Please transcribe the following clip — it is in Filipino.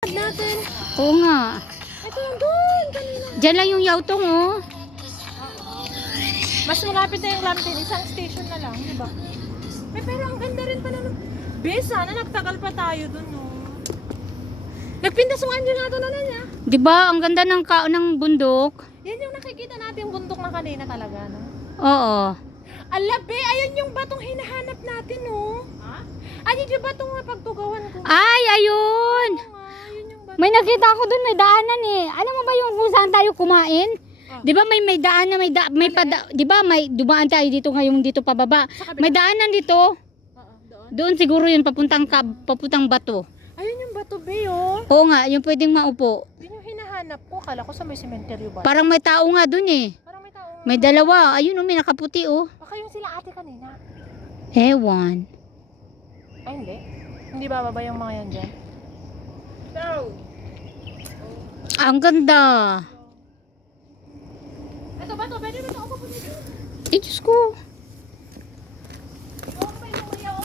Natin. Oo nga. Ito yung doon kanina. Diyan lang yung yautong, oh. Mas malapit na yung Lambton. Isang station na lang, di ba? Pero ang ganda rin pala ng... Bes, sana nagtagal pa tayo dun, no? Nagpindasuan dyan nato na niya. Di ba ang ganda ng bundok? Yan yung nakikita natin yung bundok na kanina talaga, no? Oo. Alabe, ayun yung batong hinahanap natin, no? Ha? Ayun yung batong pagtugawan ko. Ay, ayun. Oo nga, yun yung bato. May nakita ako dun, may daanan eh. Alam mo ba yung kung saan tayo kumain? Ah. Di ba may daan na di ba may dumaan tayo dito ngayon dito pababa. May daanan dito. Doon. Doon siguro yun papuntang bato. Ayun yung bato, be, oh. Oo nga, yung pwedeng maupo. Yun yung hinahanap ko. Kala ko sa may sementeryo ba? Parang may tao nga dun eh. Parang may tao. May dalawa. Ayun oh, may nakaputi oh. Baka yung sila ate kanina. Ewan. Ay, hindi. Hindi bababa yung mga yan dyan. No. Ang ganda. Ito ba to? Pwede ba ito? Ako pa dito. Eh, Diyos ko.